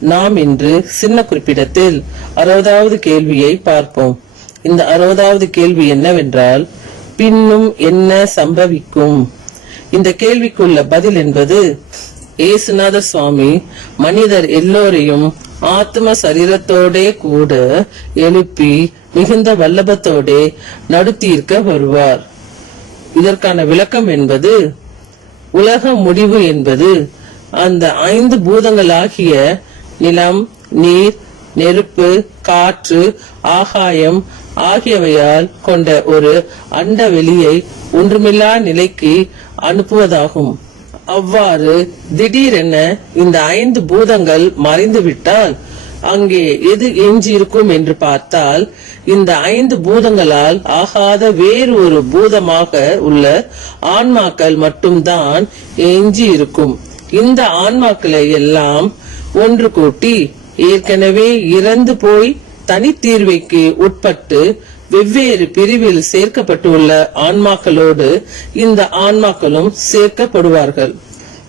நாம் இன்று சின்ன குறிப்பிடத்தில் அறுபதாவது கேள்வியை பார்ப்போம். இந்த அறுபதாவது கேள்வி என்னவென்றால் பின்னும் என்ன சம்பவிக்கும்? இந்த கேள்விக்குள்ள பதில் என்பது ஏசுநாத சுவாமி மனிதர் எல்லோரையும் ஆத்ம சரீரத்தோடே கூட எழுப்பி மிகுந்த வல்லபத்தோடே நடுத்தீர்க்க வருவார். இதற்கான விளக்கம் என்பது உலக முடிவு என்பது அந்த ஐந்து பூதங்களாகிய நிலம் நீர் நெருப்பு காற்று ஆகாயம் ஆகியவையால் கொண்ட ஒரு அண்ட வெளியை ஒன்றுமில்லா நிலைக்கு அனுப்புவதாகும். அவ்வாறு திடீரென இந்த ஐந்து பூதங்கள் மறைந்துவிட்டால் அங்கே எது எஞ்சி இருக்கும் என்று பார்த்தால் இந்த ஐந்து பூதங்களால் ஆகாத வேறு ஒரு பூதமாக உள்ள ஆன்மாக்கள் மட்டும்தான் எஞ்சி இருக்கும் இந்த ஆன்மாக்களை எல்லாம் ஒன்று கூட்டி ஏற்கனவே இறந்து போய் தனித்தீர்வைக்கு உட்பட்டு வெவ்வேறு பிரிவில் சேர்க்கப்பட்டுள்ள ஆன்மாக்களோடு இந்த ஆன்மாக்களும் சேர்க்கப்படுவார்கள்.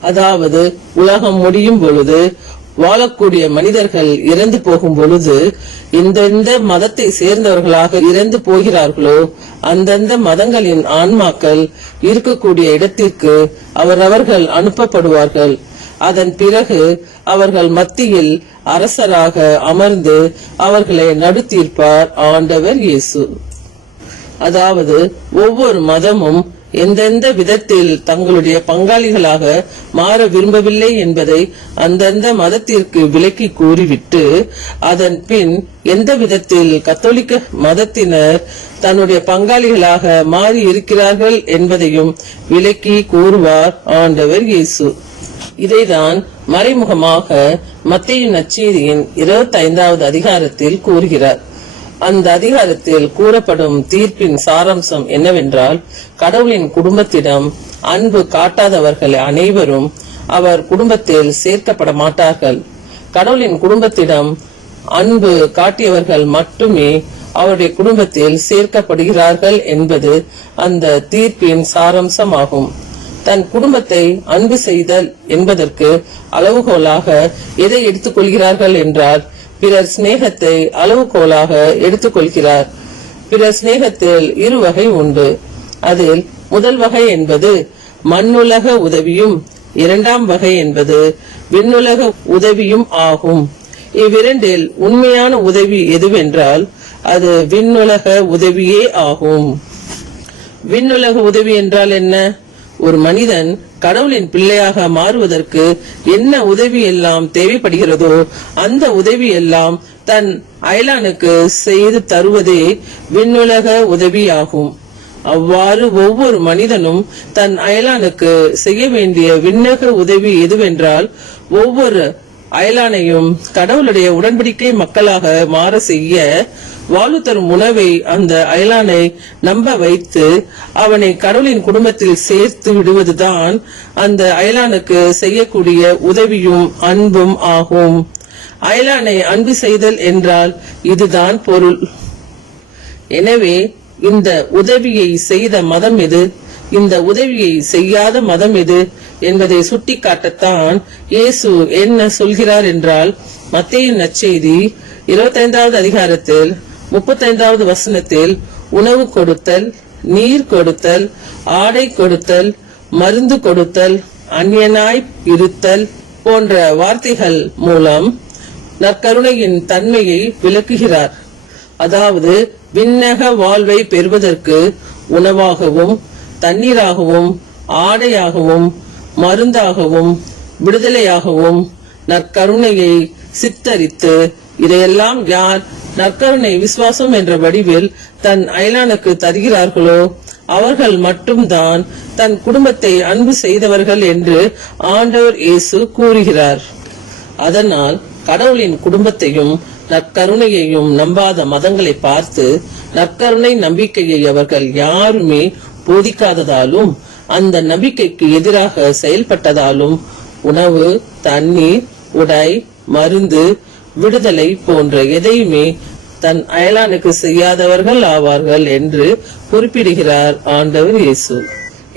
அதாவது உலகம் முடியும் பொழுது வாழக்கூடிய மனிதர்கள் இறந்து போகும் பொழுது எந்தெந்த மதத்தை சேர்ந்தவர்களாக இறந்து போகிறார்களோ அந்தந்த மதங்களின் ஆன்மாக்கள் இருக்கக்கூடிய இடத்திற்கு அவரவர்கள் அனுப்பப்படுவார்கள். அதன் பிறகு அவர்கள் மத்தியில் அரசராக அமர்ந்து அவர்களை நடுத்தீர்ப்பார் ஆண்டவர் இயேசு. அதாவது ஒவ்வொரு மதமும் எந்தெந்த விதத்தில் தங்களுடைய பங்காளிகளாக மாற விரும்பவில்லை என்பதை அந்தந்த மதத்திற்கு விலக்கி கூறிவிட்டு அதன் பின் எந்த விதத்தில் கத்தோலிக்க மதத்தினர் தன்னுடைய பங்காளிகளாக மாறி இருக்கிறார்கள் என்பதையும் விலக்கி கூறுவார் ஆண்டவர் இயேசு. இதைதான் மறைமுகமாக மத்திய நச்சீதியின் இருபத்தி ஐந்தாவது அதிகாரத்தில் கூறுகிறார். அந்த அதிகாரத்தில் கூறப்படும் தீர்ப்பின் சாராம்சம் என்னவென்றால் கடவுளின் குடும்பத்திடம் அன்பு காட்டாதவர்கள் அனைவரும் அவர் குடும்பத்தில் சேர்க்கப்பட மாட்டார்கள். கடவுளின் குடும்பத்திடம் அன்பு காட்டியவர்கள் மட்டுமே அவருடைய குடும்பத்தில் சேர்க்கப்படுகிறார்கள் என்பது அந்த தீர்ப்பின் சாராம்சமாகும். தன் குடும்பத்தை அன்பு செய்தல் என்பதற்கு அளவுகோலாக எதை எடுத்துக்கொள்கிறார்கள் என்றால் பிறர் சிநேகத்தை அளவுகோலாக எடுத்துக்கொள்கிறார். பிறர் சிநேகத்தில் இரு வகை உண்டு. அதில் முதல் வகை என்பது மண்ணுலக உதவியும் இரண்டாம் வகை என்பது விண்ணுலக உதவியும் ஆகும். இவ்விரண்டில் உண்மையான உதவி எதுவென்றால் அது விண்ணுலக உதவியே ஆகும். விண்ணுலக உதவி என்றால் என்ன? ஒரு மனிதன் கடவுளின் பிள்ளையாக மாறுவதற்கு என்ன உதவி எல்லாம் தேவைப்படுகிறதோ அந்த உதவி எல்லாம் தன் அயலானுக்கு செய்து தருவதே விண்ணுலக உதவியாகும். அவ்வாறு ஒவ்வொரு மனிதனும் தன் அயலானுக்கு செய்ய வேண்டிய விண்ணக உதவி எதுவென்றால் ஒவ்வொரு அயலானையும் கடவுளுடைய உடன்படிக்கை மக்களாக மாற செய்ய வாழ்வு தரும் உணவை அந்த அயலானை நம்ப வைத்து அவனை கடவுளின் குடும்பத்தில் சேர்த்து விடுவதுதான் அந்த அயலானுக்கு செய்யக்கூடிய உதவியும் அன்பும் ஆகும். அயலானை அன்பு செய்தல் என்றால் இதுதான் பொருள். எனவே இந்த உதவியை செய்த மதம் எது? இந்த உதவியை செய்யாத மதம் எது என்பதை சுட்டிக்காட்டத்தான் இயேசு என்ன சொல்கிறார் என்றால் மத்தியின் நற்செய்தி இருபத்தைந்தாவது அதிகாரத்தில் முப்பத்தைந்தாவது வசனத்தில் உணவு கொடுத்தல் நீர் கொடுத்தல் ஆடை கொடுத்தல் மருந்து கொடுத்தல் அந்நியனாய் இருத்தல் போன்ற வார்த்தைகள் மூலம் நற்கருணையின் தன்மையை விளக்குகிறார். அதாவது விண்ணக வாழ்வை பெறுவதற்கு உணவாகவும் தண்ணீராகவும் ஆடையாகவும் மருந்தாகவும் விடுதலையாகவும் நற்கருணையை சித்தரித்து இதையெல்லாம் யார் நற்கருணை விசுவாசம் என்ற வடிவில் தன் அயலானுக்கு தருகிறார்களோ அவர்கள் மட்டும்தான் தன் குடும்பத்தை அன்பு செய்தவர்கள் என்று ஆண்டவர் இயேசு கூறுகிறார். அதனால் கடவுளின் குடும்பத்தையும் நற்கருணையையும் நம்பாத மதங்களை பார்த்து நற்கருணை நம்பிக்கையை அவர்கள் யாருமே போதிக்காததாலும் அந்த நம்பிக்கைக்கு எதிராக செயல்பட்டதாலும் உணவு தண்ணீர் உடை மருந்து விடுதலை போன்ற எதையுமே தன் அயலானுக்கு செய்யாதவர்கள் ஆவார்கள் என்று குறிப்பிடுகிறார் ஆண்டவர் இயேசு.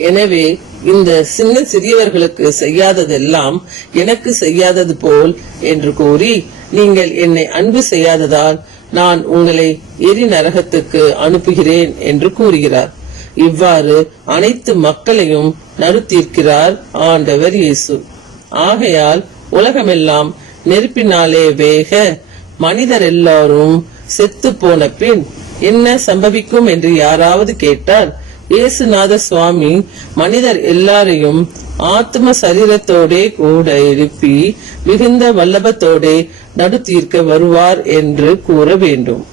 எனவே இந்த சின்ன சிறியவர்களுக்கு செய்யாததெல்லாம் எனக்கு செய்யாதது போல் என்று கூறி நீங்கள் என்னை அன்பு செய்யாததால் நான் உங்களை எரி நரகத்துக்கு அனுப்புகிறேன் என்று கூறுகிறார். இவ்வாறு அனைத்து மக்களையும் நறுத்தீர்க்கிறார் ஆண்டவர் இயேசு. ஆகையால் உலகமெல்லாம் நெருப்பினாலே வேக மனிதர் எல்லாரும் செத்து போன பின் என்ன சம்பவிக்கும் என்று யாராவது கேட்டால் இயேசுநாத சுவாமி மனிதர் எல்லாரையும் ஆத்ம சரீரத்தோடே கூட எழுப்பி மிகுந்த வல்லபத்தோடே நடுத்தீர்க்க வருவார் என்று கூற வேண்டும்.